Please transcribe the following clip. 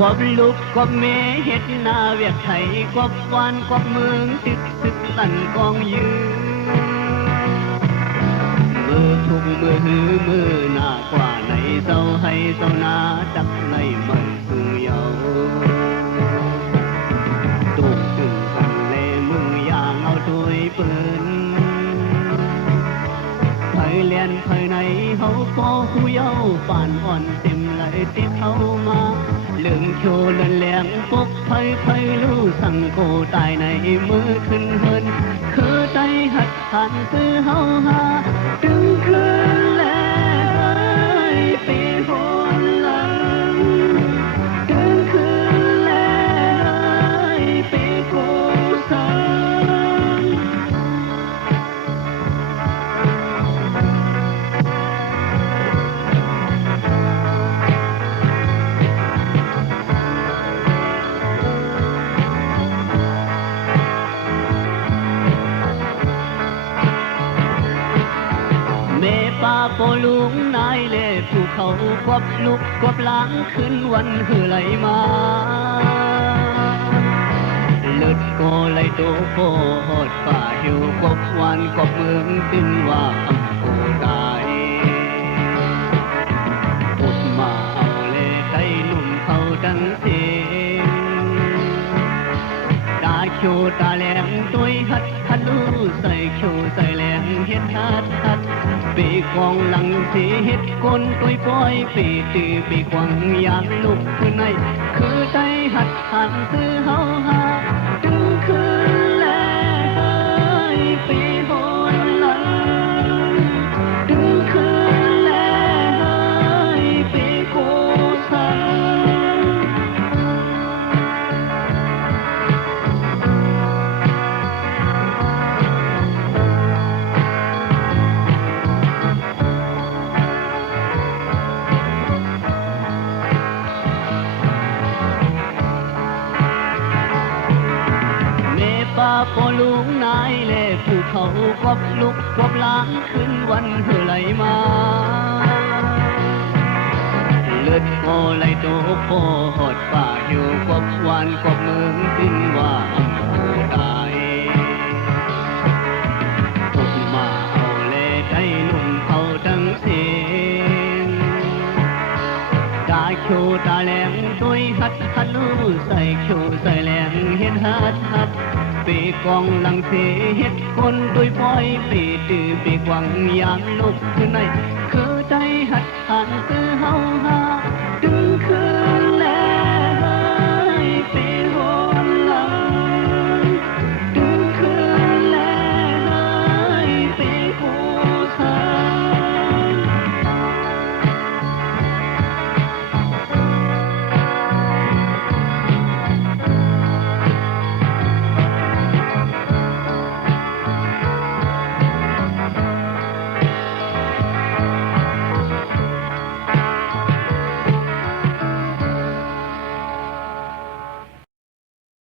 กบลูกกบเมเฮ็ดนาเวียกไทยกบวานกบเมืองตึกตึกลั่นกองยืนมือทุกมือหือมือหน้ากว่าในเศร้าให้เศร้านาจักในไม่สูงเยาตุกถึงกันเลมึงอย่างเอาถ้วยปืนไผเลียนไผไหนเฮาก็หูเยาป่านอ่อนเต็มไหลติดเข้ามาเลื่องโชว์เลื่อนแหลงพกไผรู้สั่งโกตายในมือขึ้นเฮินคือใจหัดหันซื้อเฮาหาถึงคืนแล้วปีโหนหลังถึงคืนแล้วปีกูสังป่าโปลุงนายเล่ภูเขากบลุกกบล้างขึ้นวันหือไหลมาเลิศโกไหลโตโกหดป่าหิวกบวานกบเมืองติ้นว่าอำโกตายอุดมาเอาเล่ใจหนุ่มเขาดังเสียงตาโชตาแหลมตุยหัดฮัดลูใส่โชใส่แหลมเฮ็ดฮัดปีกองหลังสีเฮ็ดก้นตุยปอยปีตือปีกวางยามลุกขึ้นในคือใจหัดหันซื้อเฮาหาถึงคืนแล้วปีโหนหลังถึงคืนแล้วปีกูสังป่าโปลุงนายเล่ภูเขากบลุกกบล้างขึ้นวันหือไหลมาเลือดโกไหลโตโกหดป่าหิวกบวานกบเมืองสิ้นว่าอำโกตายทุกมาเอาเล่ใจหนุ่มเขาทั้งสิ้นตาโชตาแหลมตุยหัดลูใส่โชใส่แหลมเฮ็ดฮัดปีกองหลังเสียเฮ็ดคนตุยปอยปีตือปีกวางยามลุกขึ้นในคือใจหัดหันซื้อ